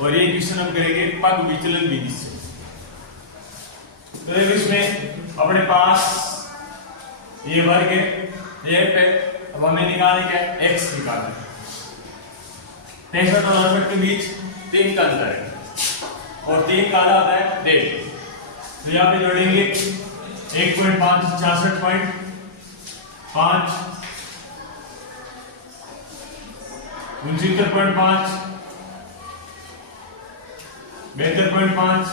और ये क्वेश्चन हम करेंगे पग विचलन विधि से। तो देखो इसमें अपने पास ये वर्ग है, ये पे अब हमें निकालना क्या है, x निकालना है। 63 और 59 के बीच 3 का अंतर है और 3 का आधा होता है 1.5। तो यहाँ पे जोड़ेंगे 1.5 66.5 69.5 72.5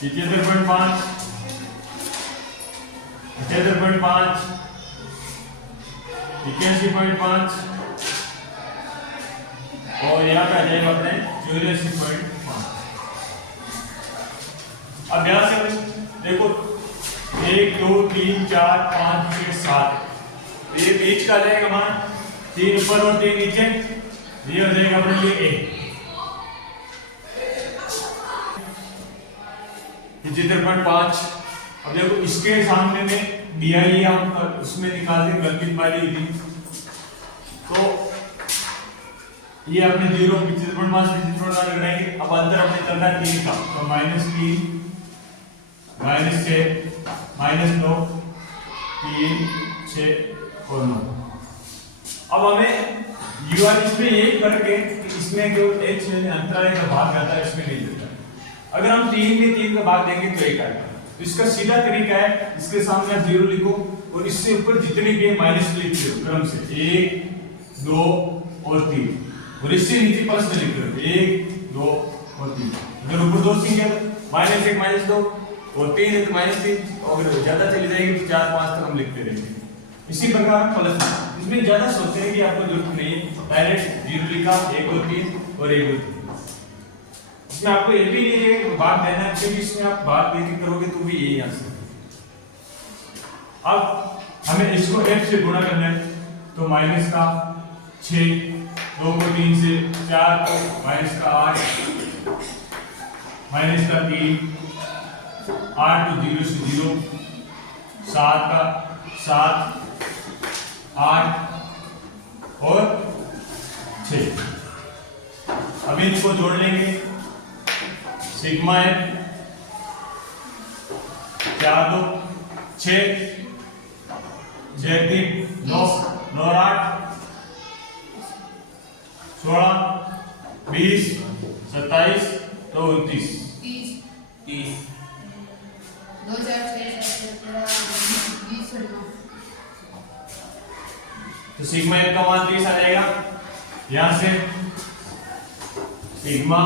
73.5 78.5 81.5 और यहाँ पे आ जाएगा अपने 84.5। अब यहां से देखो 1 2 3 4 5 6 7, ये बीच का आ जाएगा मान 3 ऊपर और 3 नीचे, ये हो जाएगा अपने लिए a। 75.5। अब देखो इसके सामने में दिया ही हम उसमें निकाल दें गलती वाली थी, तो ये अपने 0 75.5 से 75.5 लगाएंगे। अब अंतर अपने चल रहा है 3 का, तो -3 -6 -9 3 6 और 9। अब हमें यूआर इसमें यही फर्क है कि इसमें जो h अंतराल का भाग आता है इसमें नहीं देता। अगर हम 3 में 3 का भाग देंगे तो 1 आएगा। तो इसका सीधा तरीका है, इसके सामने आप 0 लिखो और इससे ऊपर जितने भी माइनस लिख लो क्रम से 1 2 और 3, और इससे नीचे प्लस में लिख लो 1 2 और 3। अगर ऊपर 2 संख्या -1 -2 और 3 है तो -3, अगर ज्यादा चली जाएगी तो 4 5 तक हम लिखते रहेंगे। इसी प्रकार प्लस इसमें ज्यादा सोचते हैं कि आपको जरूरत नहीं है, डायरेक्ट 0 लिखा 1 और 3 और 1 और 3। इसमें आपको ये भी नहीं भाग देना है, क्योंकि इसमें आप भाग देके करोगे तो भी यही आंसर। अब हमें इसको f से गुणा करना है, तो माइनस का 6 2 को 3 से 4 माइनस का 8 माइनस का 3 8 तो 0 से 0 7 का 7 8 और 6। अब इनको जोड़ लेंगे, सिग्मा है 4 2 6 6 3 9 9 8 16 20 27 तो 29 30 2 4 6 7 20 और 9। तो सिग्मा f का मान 30 आ जाएगा। यहां से सिग्मा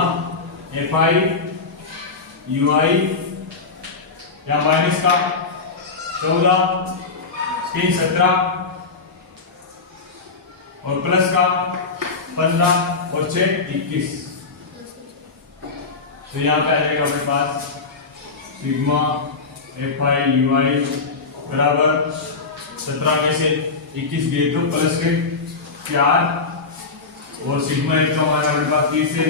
fi ui या माइनस का 14 3 17 और प्लस का 15 और 6 21। तो यहाँ पे आ जाएगा अपने पास सिग्मा fi ui बराबर 17 में से 21 गए तो प्लस के 4 और सिग्मा f का मान अपने पास 30 से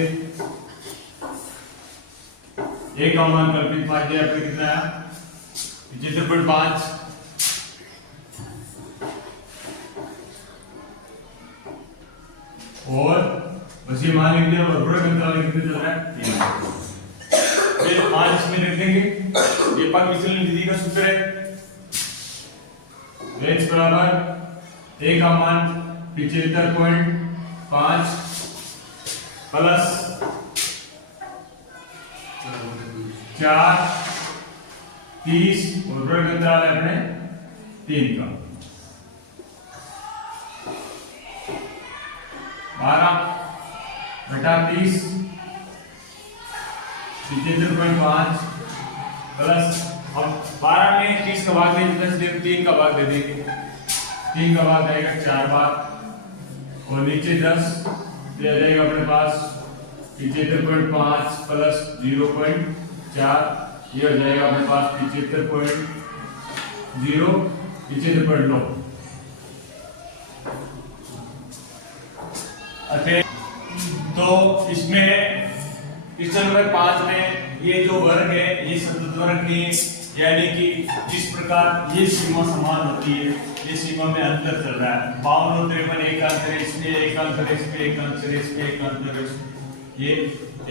एक का मान कल्पित मान दिया आपने कितना आया 75.5 और बस ये मान लिख दिया और बड़े अंतराल कितने चल रहा है 3। फिर 5 इसमें रख देंगे, ये पग विचलन विधि का सूत्र है। h बराबर a का मान 75.5 प्लस 4 30 और बड़ा अंतराल है अपने 3 का 12 बटा 30 75.5 प्लस, अब 12 में 30 का भाग देंगे तो सिर्फ 3 का भाग दे देंगे, 3 का भाग आएगा 4 बार और नीचे 10 दे जाएगा अपने पास 75.5 प्लस 0.4, ये हो जाएगा अपने पास 75.0 75.9। तो इसमें क्वेश्चन नंबर 5 में ये जो वर्ग है ये सतत वर्ग नहीं है, यानी कि जिस प्रकार ये सीमा समान होती है, ये सीमा में अंतर चल रहा है 52 और 53 एक अंतर है, इसमें एक अंतर है, इसमें एक अंतर है, इसमें एक अंतर है, ये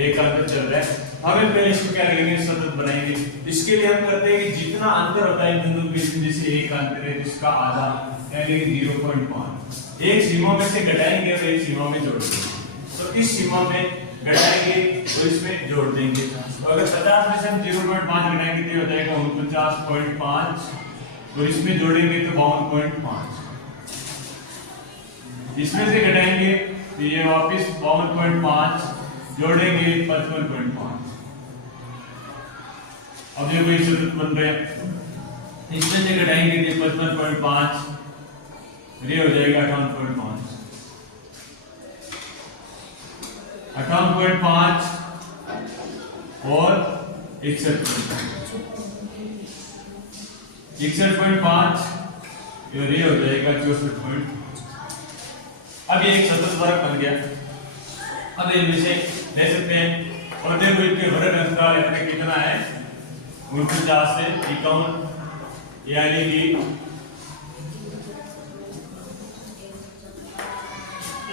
एक अंतर चल रहा है। हमें पहले इसको क्या करेंगे, सतत बनाएंगे। इसके लिए हम करते हैं कि जितना अंतर होता है इन दोनों के बीच में, जैसे एक अंतर है जिसका आधा यानी कि 0.5 एक सीमा में से घटाएंगे और एक सीमा में जोड़ देंगे। तो इस सीमा में घटाएंगे तो इसमें जोड़ देंगे। तो अगर 50 में से हम 0.5 घटाएंगे तो हो जाएगा 49.5 और इसमें जोड़ेंगे तो 52.5। इसमें से घटाएंगे तो ये वापस 52.5 जोड़ेंगे 55.5। अब ये कोई सूत्र बन रहे हैं, इसमें से घटाएंगे तो 55.5 ये हो जाएगा 58.5। 58.5 और 61.5 और ये हो जाएगा 64.5। अब ये एक सतत वर्ग बन गया। अब इनमें से ले सकते हैं और देखो इनके वर्ग अंतराल अपने कितना है 49 से 51 यानी कि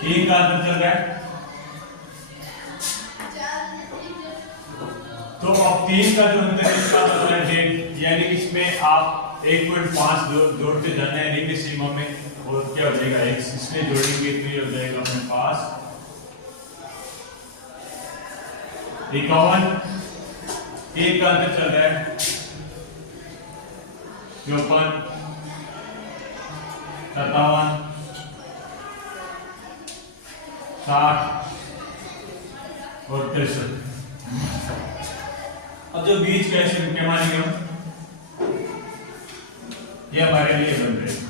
3 का अंतर चल रहा है। तो अब 3 का जो अंतर है इसका मतलब है 1.5 यानी कि इसमें आप 1.5 जोड़ते जाना है लिंग सीमा में और क्या हो जाएगा x इसमें जोड़ेंगे तो ये हो जाएगा अपने पास 51। 3 का अंतर चल रहा है 54 57 60 और 63। अब जो बीच का ऐसे क्या मानेंगे हम, ये हमारे लिए बन रहे हैं।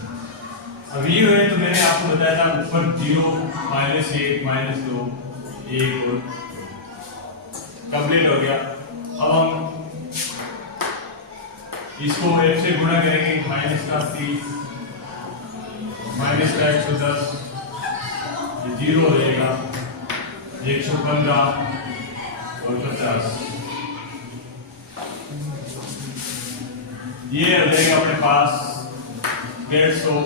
अब ये हुए तो मैंने आपको बताया था ऊपर 0 -1 -2 1 और कंप्लीट हो गया। अब हम इसको f से गुणा करेंगे माइनस का 30 माइनस का 110 ये 0 हो जाएगा 115 और 50 ये हो जाएगा अपने पास 150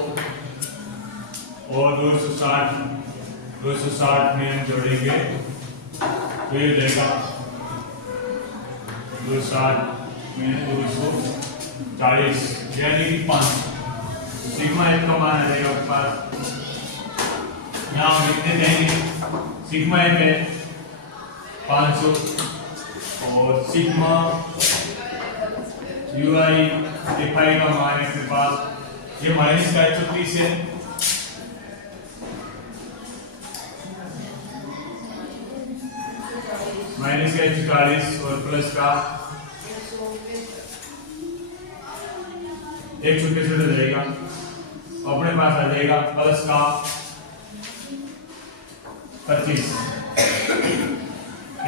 और 260 में हम जोड़ेंगे तो ये हो जाएगा 260 में 240 यानी कि 5 सिग्मा एफ का मान आ जाएगा आपके पास। यहाँ हम लिखते जाएंगे सिग्मा एफ है 500 और सिग्मा यूआई एफआई का मान है अपने पास ये माइनस का 130 है माइनस का 140 और प्लस का 165 हो जाएगा। अपने पास आ जाएगा प्लस का 25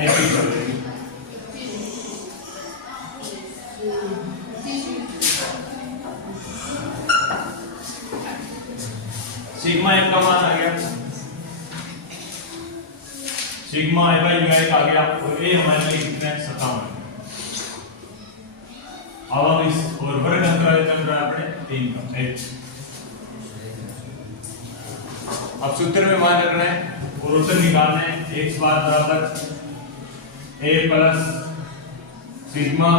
एक ही कर देंगे। सिग्मा एफ का मान आ गया सिग्मा एफ बाई यूआई आ गया और ए हमारे लिए कितना है 57। अब हम इस और वर्ग अंतराल चल रहा है अपने 3 का h। अब सूत्र में मान रखना है और उत्तर निकालना है x बार बराबर a plus sigma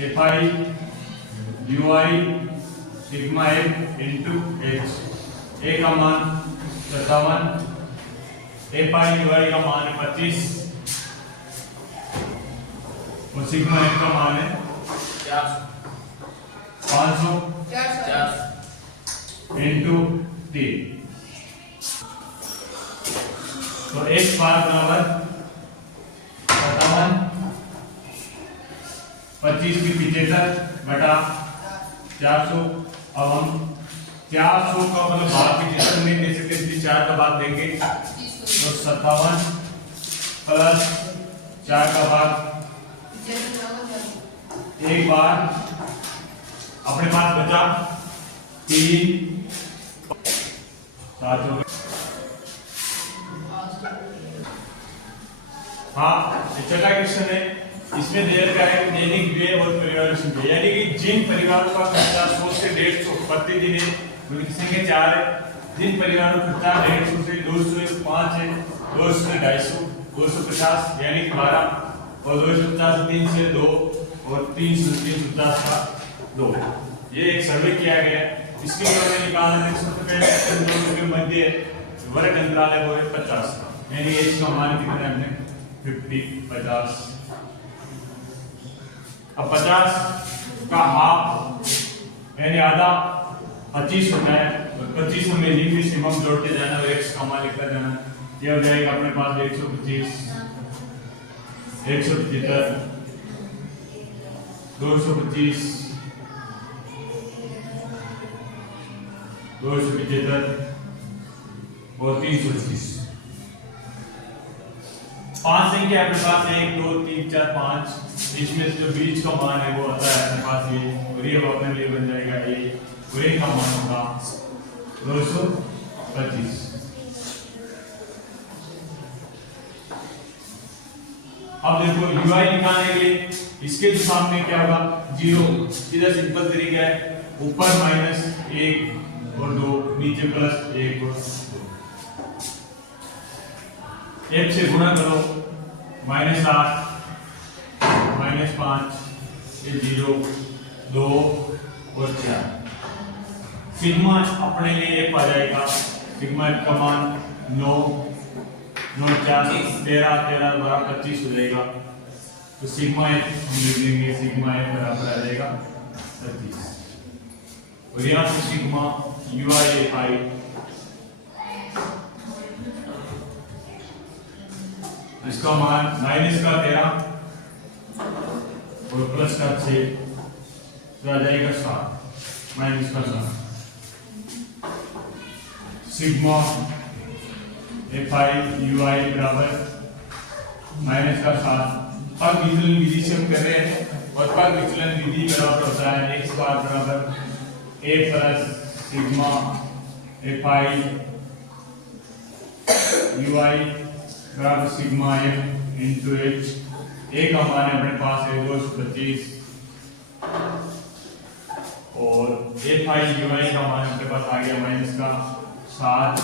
F I UI sigma F into h। a का मान 57 एफ आई यूआई का मान है 25 और सिग्मा एफ का मान है 500 इंटू 3। तो x बार बराबर 57 25 की 75 बटा 400। अब हम 400 का मतलब भाग की जितना नहीं दे सकते इसलिए 4 का भाग देंगे तो 57 प्लस 4 का भाग एक बार अपने पास बचा 3 7 हो गए। हाँ छठा क्वेश्चन है इसमें दे रखा है दैनिक व्यय और परिवार संख्या, यानी कि जिन परिवारों का खर्चा 100 से 150 प्रतिदिन है उनकी संख्या 4 है। जिन परिवारों का खर्चा 150 से 200 है 5 है, 200 से 250, 250 यानी कि 12 और 250 से 3 से 2 और 300 से 350 का 2। ये एक सर्वे किया गया है। इसके बारे में निकालना है सबसे पहले इन दोनों के मध्य वर्ग अंतराल है वो है 50 का, यानी h का मान कितना है हमने 50 50। अब 50 का हाफ यानी आधा 25 होता है और 25 में लिखी से हम जोड़ते जाना और x का मान लिखता जाना। ये हो जाएगा अपने पास 125 175 225 275 और 325। 5 संख्या अपने पास 1 2 3 4 5, इसमें से जो बीच का मान है वो आता है अपने पास ये, और ये अपने लिए बन जाएगा ये, और ये का मान होगा 225। अब देखो ui निकालने के लिए इसके जो सामने क्या होगा 0, सीधा सिंपल तरीका है, ऊपर -1 और 2 नीचे +1 और 2। 1 से गुणा करो -8 -5 ये 0 2 और 4। सिग्मा अपने लिए 1 आ जाएगा, सिग्मा का मान 9 9 4 13 13 12 25 हो जाएगा। तो सिग्मा हम लिख देंगे, सिग्मा बराबर आ जाएगा 25। और यहाँ से सिग्मा ui इसका मान -13 और +6 तो आ जाएगा 7 -7। सिग्मा fi ui बराबर -7। पग विचलन विधि से हम कर रहे हैं और पग विचलन विधि बराबर होता है x बार बराबर a plus sigma fi ui बराबर sigma f into h। a का मान अपने पास है 225 और fi ui का मान अपने पास आ गया -7,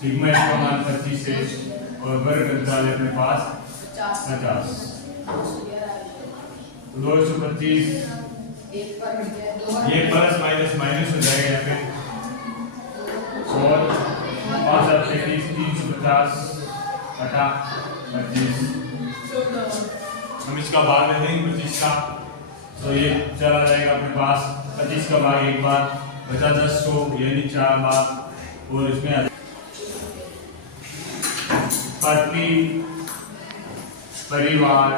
सिग्मा f का मान 25 है और वर्ग अंतराल अपने पास 50। 225 ये प्लस माइनस माइनस हो जाएगा यहाँ पे, और 5 350 घटा 25। हम इसका भाग ले देंगे 25 का, तो ये चला जाएगा अपने पास 25 का भाग एक बार बचा 10 यानी 4 बार, और इसमें प्रति परिवार